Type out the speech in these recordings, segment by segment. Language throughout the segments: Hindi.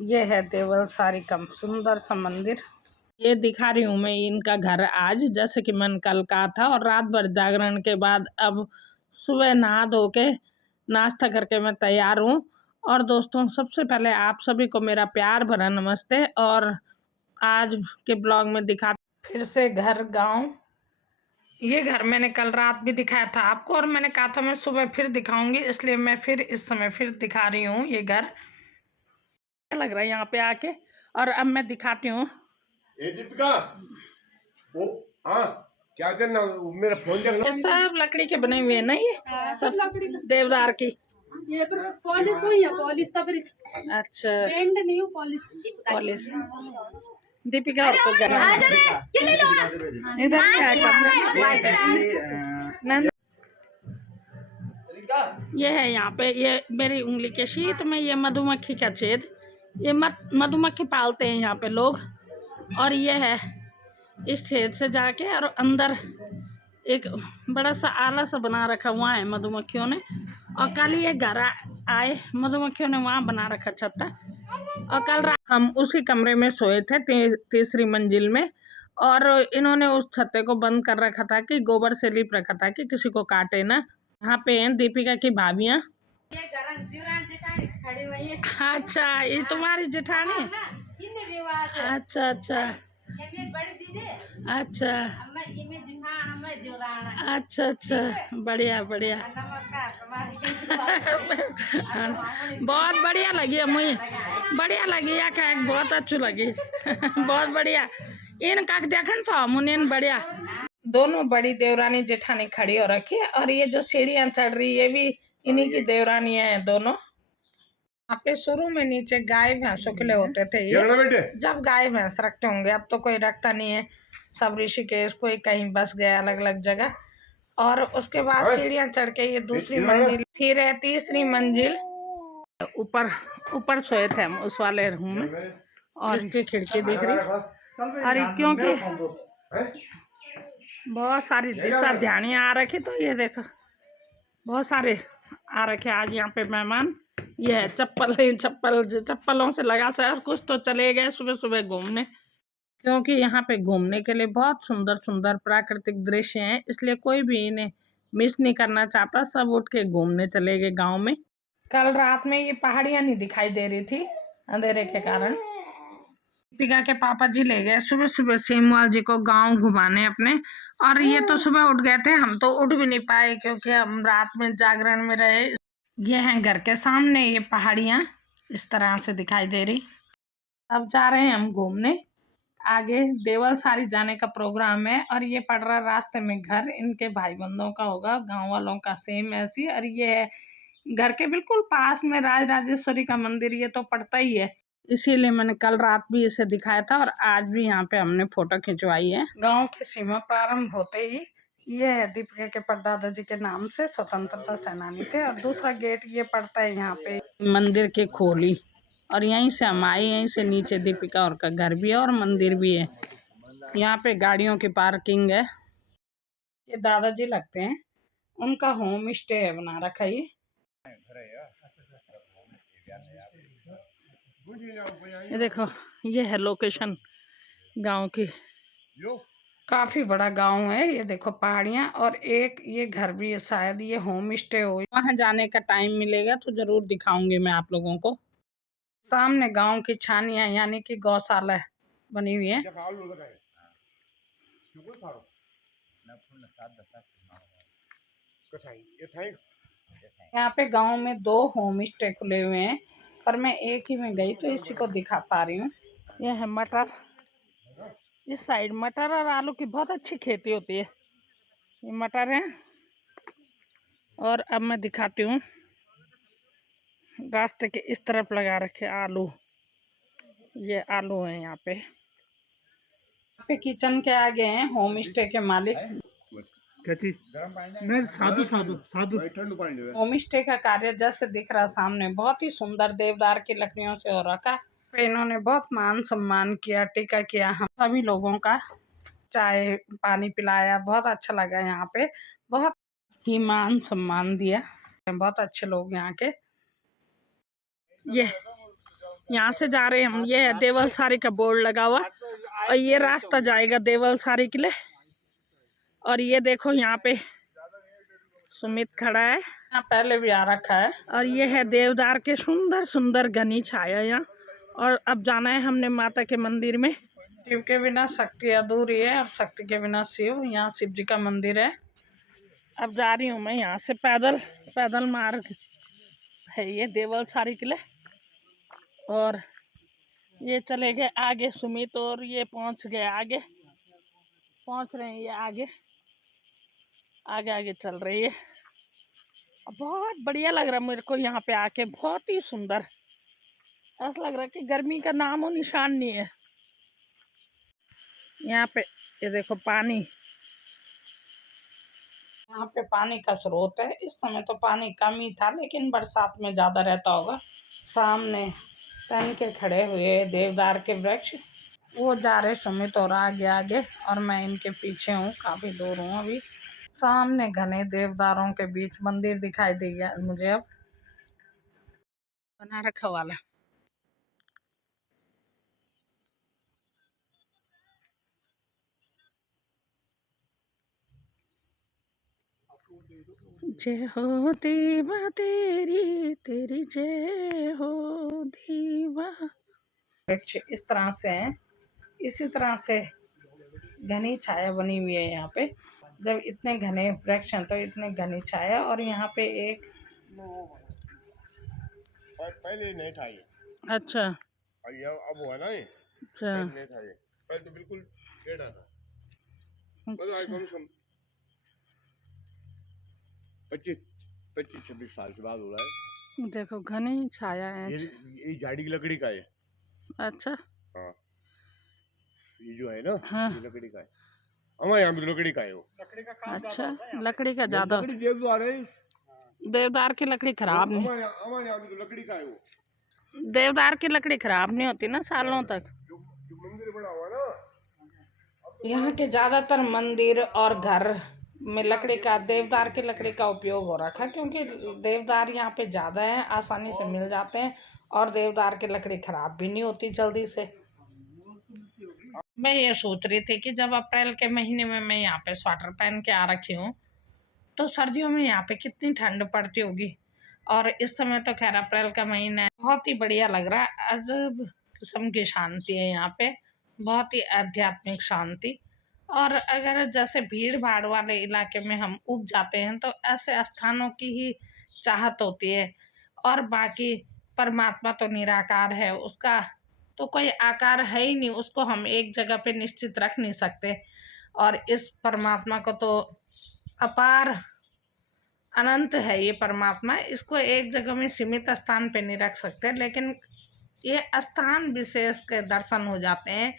ये है देवल सारी कम सुंदर सा मंदिर। ये दिखा रही हूँ मैं इनका घर आज, जैसे कि मन कल का था। और रात भर जागरण के बाद अब सुबह नहा धो के नाश्ता करके मैं तैयार हूँ। और दोस्तों, सबसे पहले आप सभी को मेरा प्यार भरा नमस्ते। और आज के ब्लॉग में दिखा फिर से घर गांव। ये घर मैंने कल रात भी दिखाया था आपको, और मैंने कहा था मैं सुबह फिर दिखाऊंगी, इसलिए मैं फिर इस समय फिर दिखा रही हूँ ये घर। क्या लग रहा है यहाँ पे आके। और अब मैं दिखाती हूँ। दीपिका, वो हाँ क्या करना, मेरा फोन देखना। ये सब लकड़ी के बने हुए हैं ना, ये सब लकड़ी देवदार की। ये पॉलिश हुई है, पॉलिश तो फिर अच्छा, पेंट नहीं हो, पॉलिश पॉलिश। दीपिका और को इधर क्या कर रहे हैं? ये है यहाँ पे, ये मेरी उंगली के शीत में ये मधुमक्खी का छेद। ये मधुमक्खी पालते हैं यहाँ पे लोग। और ये है इस छेद से जाके और अंदर एक बड़ा सा आला सा बना रखा हुआ है मधुमक्खियों ने। और कल ये घर आए मधुमक्खियों ने वहाँ बना रखा छत्ता। और कल रात हम उसी कमरे में सोए थे तीसरी मंजिल में। और इन्होंने उस छत्ते को बंद कर रखा था कि गोबर से लिप रखा था कि किसी को काटे ना। यहाँ पे हैं दीपिका की भाभियाँ। अच्छा, ये तुम्हारी जेठानी। अच्छा अच्छा अच्छा अच्छा अच्छा, बढ़िया बढ़िया। बहुत बढ़िया लगी मुझे, बढ़िया लगी या क्या, बहुत अच्छी लगी। बहुत बढ़िया। इन काक देखन तो मुझे बढ़िया। दोनों बड़ी देवरानी जेठानी खड़ी हो रखी है। और ये जो सीढ़ियाँ चढ़ रही है ये भी इन्हीं की देवरानी है दोनों। यहाँ पे शुरू में नीचे गाय भैंसों के लिए होते थे ये, जब गाय भैंस रखते होंगे, अब तो कोई रखता नहीं है। सब ऋषिकेश कोई कहीं बस गया अलग अलग जगह। और उसके बाद सीढ़ियाँ चढ़ के ये दूसरी मंजिल, फिर है तीसरी मंजिल। ऊपर ऊपर सोए थे हम उस वाले रूम में। और इसकी खिड़की दिख रही। और क्योंकि बहुत सारी दिशा ध्यानियाँ आ रखी, तो ये देखो बहुत सारे आ रखे आज यहाँ पे मेहमान। ये है चप्पलों से लगा सा। और कुछ तो चले गए सुबह सुबह घूमने, क्योंकि यहाँ पे घूमने के लिए बहुत सुंदर सुंदर प्राकृतिक दृश्य हैं, इसलिए कोई भी इन्हें मिस नहीं करना चाहता। सब उठ के घूमने चले गए गाँव में। कल रात में ये पहाड़ियाँ नहीं दिखाई दे रही थी अंधेरे के कारण। दीपिका के पापा जी ले गए सुबह सुबह सेमवाल जी को गांव घुमाने अपने। और ये तो सुबह उठ गए थे, हम तो उठ भी नहीं पाए क्योंकि हम रात में जागरण में रहे। ये हैं घर के सामने ये पहाड़ियाँ इस तरह से दिखाई दे रही। अब जा रहे हैं हम घूमने आगे। देवल सारी जाने का प्रोग्राम है। और ये पड़ रहा रास्ते में घर, इनके भाई बंधों का होगा, गांव वालों का सेम ऐसी। और ये है घर के बिल्कुल पास में राज राजेश्वरी का मंदिर, ये तो पड़ता ही है, इसीलिए मैंने कल रात भी इसे दिखाया था। और आज भी यहाँ पे हमने फोटो खिंचवाई है। गांव की सीमा प्रारंभ होते ही ये है दीपिका के परदादा जी के नाम से स्वतंत्रता सेनानी थे। और दूसरा गेट ये पड़ता है यहाँ पे मंदिर के खोली। और यहीं से हम आए, यहीं से नीचे दीपिका और का घर भी है और मंदिर भी है। यहाँ पे गाड़ियों की पार्किंग है। ये दादाजी लगते हैं, उनका होम स्टे है बना रखा ये। ये देखो, ये है लोकेशन गांव की। काफी बड़ा गांव है। ये देखो पहाड़ियाँ, और एक ये घर भी है, शायद ये होम स्टे हो। वहां जाने का टाइम मिलेगा तो जरूर दिखाऊंगी मैं आप लोगों को। सामने गांव की छानियां यानी कि गौशाला बनी हुई है। यहाँ पे गांव में 2 होम स्टे खुले हुए हैं, पर मैं एक ही में गई तो इसी को दिखा पा रही हूँ। यह है मटर, इस साइड मटर और आलू की बहुत अच्छी खेती होती है। ये मटर है। और अब मैं दिखाती हूँ रास्ते के इस तरफ लगा रखे आलू। ये आलू है यहाँ पे किचन के आगे हैं होम स्टे के मालिक। साधु साधु साधु होम स्टे का कार्य जैसे दिख रहा सामने, बहुत ही सुंदर देवदार की लकड़ियों से हो रखा। इन्होंने बहुत मान सम्मान किया, टीका किया हम सभी लोगों का, चाय पानी पिलाया। बहुत अच्छा लगा यहाँ पे, बहुत ही मान सम्मान दिया। बहुत अच्छे लोग यहाँ के। यहाँ से जा रहे हैं हम। ये है देवल सारी का बोर्ड लगा हुआ और ये रास्ता जाएगा देवल सारी के लिए। और ये देखो यहाँ पे सुमित खड़ा है, यहाँ पहले भी आ रखा है। और ये है देवदार के सुंदर सुंदर घनी छाया यहाँ। और अब जाना है हमने माता के मंदिर में। शिव के बिना शक्ति अधूरी है और शक्ति के बिना शिव। यहाँ शिव जी का मंदिर है। अब जा रही हूँ मैं यहाँ से पैदल मार्ग है ये देवल सारी के लिए। और ये चले गए आगे सुमित और ये पहुँच गए आगे, पहुँच रहे हैं ये आगे आगे चल रही है। बहुत बढ़िया लग रहा है मेरे को यहाँ पे आके, बहुत ही सुंदर। ऐसा लग रहा है कि गर्मी का नामो निशान नहीं है यहाँ पे। ये देखो पानी, यहाँ पे पानी का स्रोत है। इस समय तो पानी कम ही था लेकिन बरसात में ज़्यादा रहता होगा। सामने तन के खड़े हुए देवदार के वृक्ष, वो जा रहे सुमित और आगे और मैं इनके पीछे हूँ, काफ़ी दूर हूँ अभी। सामने घने देवदारों के बीच मंदिर दिखाई देगा मुझे अब, बना रखा वाला। जय हो देवा तेरी, तेरी जय हो देवा। वृक्ष इस तरह से हैं, इसी तरह से घनी छाया बनी हुई है यहाँ पे। जब इतने घने वृक्ष हैं तो इतने घनी छाया। और यहाँ पे एक पहले नहीं था ये। अच्छा, अब हुआ ना ये। अच्छा, नहीं था ये, पहले तो बिल्कुल टेढ़ा था। अच्छा। कम से कम 25-26 साल के बाद हो रहा है। देखो घनी छाया है। ये झाड़ी की लकड़ी का है। अच्छा, हाँ, ये जो है ना, हाँ, ये लकड़ी का है। हमारे यहाँ भी लकड़ी का है वो। अच्छा, लकड़ी का ज्यादा। देवदार है, देवदार की लकड़ी खराब नहीं, हमारे यहाँ भी तो लकड़ी का है वो। देवदार की लकड़ी खराब नहीं होती ना सालों तक। जो मंदिर बना हुआ ना, यहाँ के ज्यादातर मंदिर और घर में लकड़ी का, देवदार की लकड़ी का उपयोग हो रखा, क्योंकि देवदार यहाँ पे ज़्यादा है, आसानी से मिल जाते हैं और देवदार की लकड़ी ख़राब भी नहीं होती जल्दी से। मैं ये सोच रही थी कि जब अप्रैल के महीने में मैं यहाँ पे स्वेटर पहन के आ रखी हूँ तो सर्दियों में यहाँ पे कितनी ठंड पड़ती होगी। और इस समय तो खैर अप्रैल का महीना है। बहुत ही बढ़िया लग रहा है, अजब किस्म की शांति है यहाँ पे, बहुत ही आध्यात्मिक शांति। और अगर जैसे भीड़ भाड़ वाले इलाके में हम उब जाते हैं तो ऐसे स्थानों की ही चाहत होती है। और बाकी परमात्मा तो निराकार है, उसका तो कोई आकार है ही नहीं, उसको हम एक जगह पे निश्चित रख नहीं सकते। और इस परमात्मा को तो अपार अनंत है ये परमात्मा, इसको एक जगह में सीमित स्थान पे नहीं रख सकते। लेकिन ये स्थान विशेष के दर्शन हो जाते हैं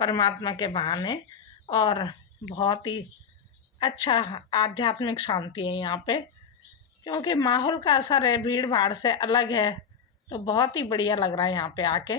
परमात्मा के बहाने। और बहुत ही अच्छा आध्यात्मिक शांति है यहाँ पे, क्योंकि माहौल का असर है, भीड़ भाड़ से अलग है, तो बहुत ही बढ़िया लग रहा है यहाँ पे आके।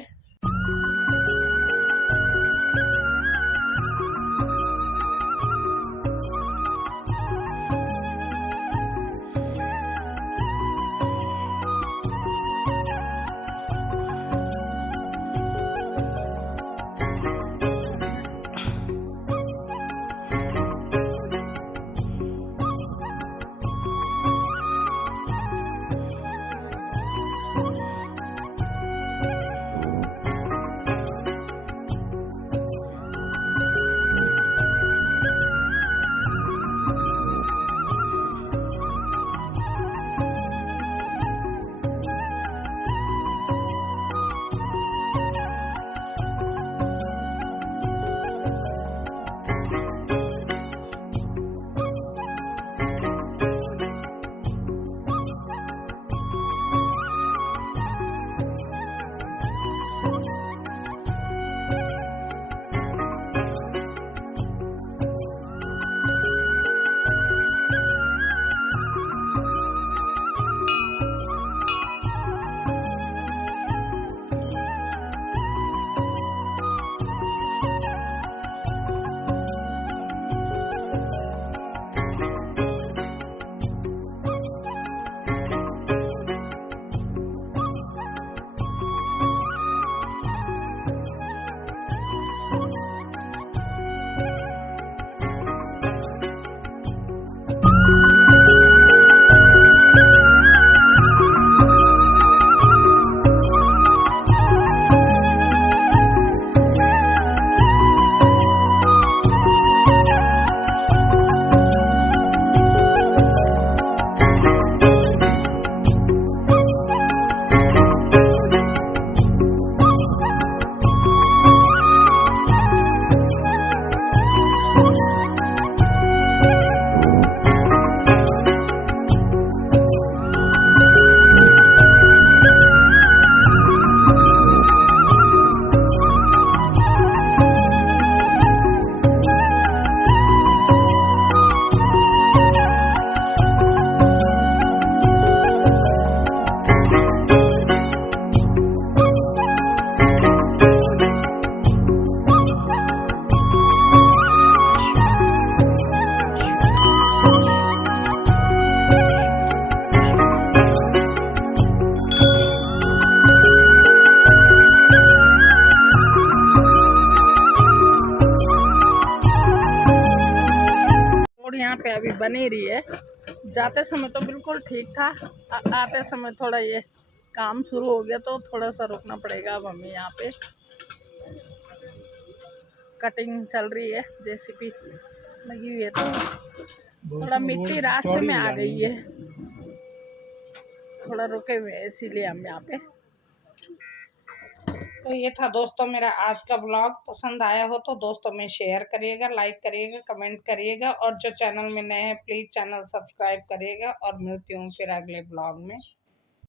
बनी रही है। जाते समय तो बिल्कुल ठीक था, आते समय थोड़ा ये काम शुरू हो गया तो थोड़ा सा रुकना पड़ेगा। अब हमें यहाँ पे कटिंग चल रही है, जेसीबी लगी हुई है तो थोड़ा मिट्टी रास्ते में आ गई है, थोड़ा रुके हुए हैं इसीलिए हम यहाँ पे। तो ये था दोस्तों मेरा आज का ब्लॉग। पसंद आया हो तो दोस्तों में शेयर करिएगा, लाइक करिएगा, कमेंट करिएगा और जो चैनल में नए हैं प्लीज़ चैनल सब्सक्राइब करिएगा। और मिलती हूँ फिर अगले ब्लॉग में।